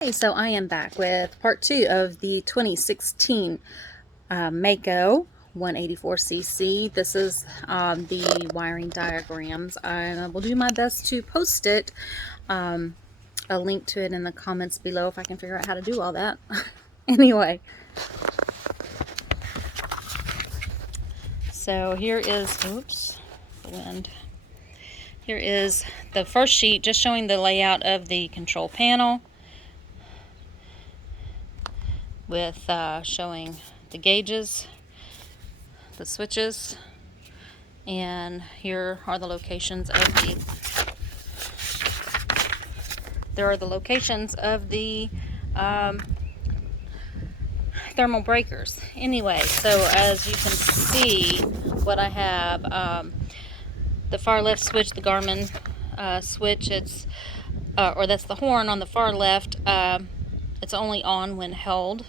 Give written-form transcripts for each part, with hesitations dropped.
Hey, so I am back with part 2 of the 2016 Mako 184cc. This is the wiring diagrams, and I will do my best to post it, a link to it in the comments below if I can figure out how to do all that. Anyway, so here is, oops, the wind. Here is the first sheet just showing the layout of the control panel, with showing the gauges, the switches, and here are the locations of the thermal breakers. Anyway, so as you can see, what I have, the far left switch, the Garmin switch, it's or that's the horn on the far left. It's only on when held.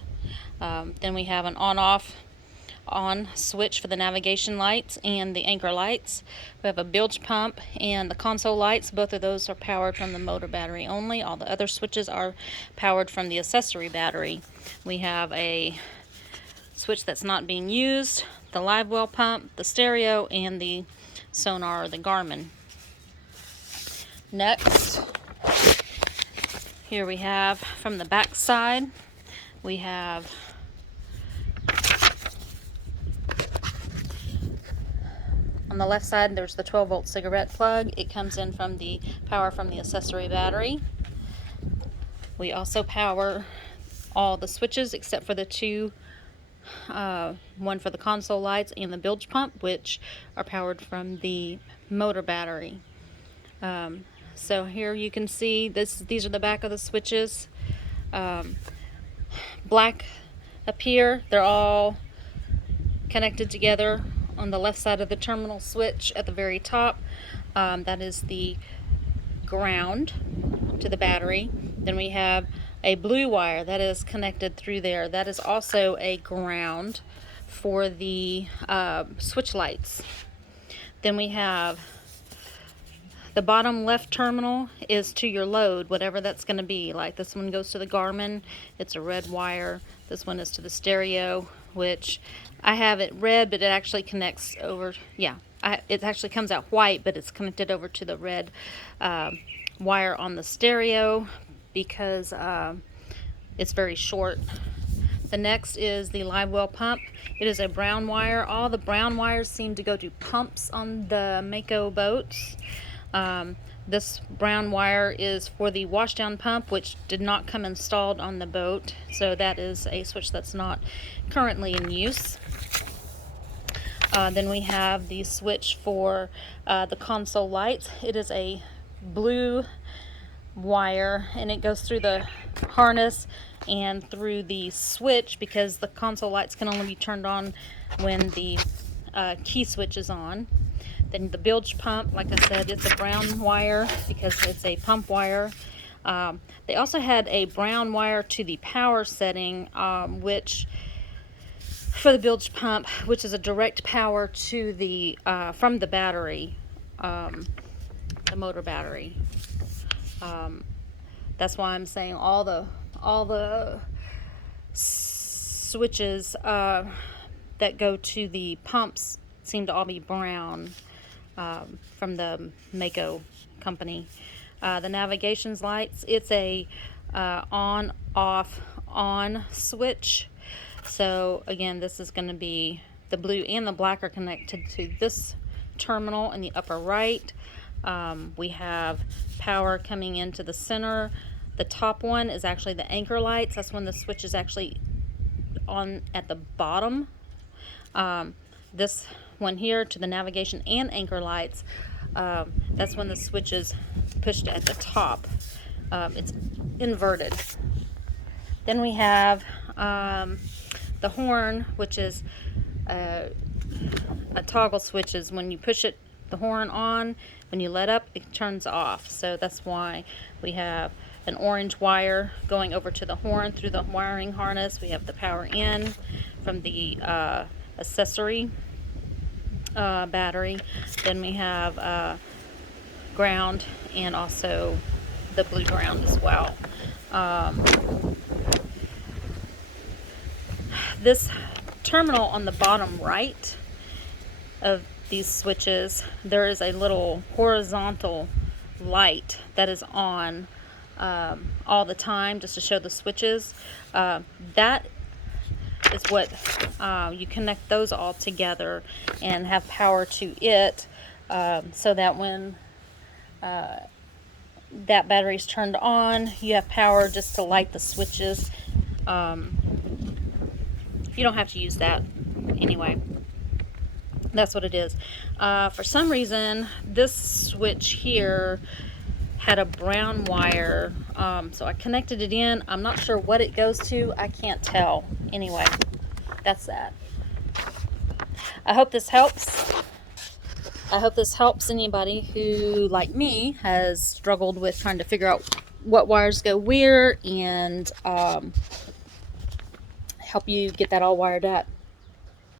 Then we have an on switch for the navigation lights and the anchor lights. We have a bilge pump and the console lights. Both of those are powered from the motor battery only. All the other switches are powered from the accessory battery. We have a switch that's not being used, the live well pump, the stereo, and the sonar, or the Garmin. Next, here we have from the back side, we have on the left side, there's the 12-volt cigarette plug. It comes in from the power from the accessory battery. We also power all the switches except for the two, one for the console lights and the bilge pump, which are powered from the motor battery. So here you can see these are the back of the switches. Black up here, they're all connected together on the left side of the terminal switch at the very top. That is the ground to the battery. Then we have a blue wire that is connected through there. That is also a ground for the switch lights. Then we have the bottom left terminal is to your load, whatever that's going to be. Like this one goes to the Garmin, it's a red wire. This one is to the stereo, which I have it red, but it actually connects over, it actually comes out white, but it's connected over to the red wire on the stereo because it's very short. The next is the live well pump. It is a brown wire. All the brown wires seem to go to pumps on the Mako boats. This brown wire is for the washdown pump, which did not come installed on the boat, so that is a switch that's not currently in use. Then we have the switch for the console lights. It is a blue wire, and it goes through the harness and through the switch because the console lights can only be turned on when the key switch is on. Then the bilge pump, like I said, it's a brown wire because it's a pump wire. They also had a brown wire to the power setting, which for the bilge pump, which is a direct power to the from the battery, the motor battery. That's why I'm saying all the switches that go to the pumps seem to all be brown. From the Mako company. The navigations lights, it's a on, off, on switch. So again, this is going to be the blue and the black are connected to this terminal in the upper right. We have power coming into the center. The top one is actually the anchor lights. That's when the switch is actually on at the bottom. This one here to the navigation and anchor lights, that's when the switch is pushed at the top. It's inverted. Then we have the horn, which is a toggle switch. Is when you push it, the horn on, when you let up, it turns off. So that's why we have an orange wire going over to the horn through the wiring harness. We have the power in from the accessory battery. Then we have ground and also the blue ground as well. This terminal on the bottom right of these switches, there is a little horizontal light that is on all the time, just to show the switches. That is what you connect those all together and have power to it, so that when that battery's turned on, you have power just to light the switches. You don't have to use that anyway. That's what it is. For some reason, this switch here had a brown wire, so I connected it in. I'm not sure what it goes to. I can't tell. Anyway, that's that. I hope this helps. I hope this helps anybody who, like me, has struggled with trying to figure out what wires go where, and help you get that all wired up.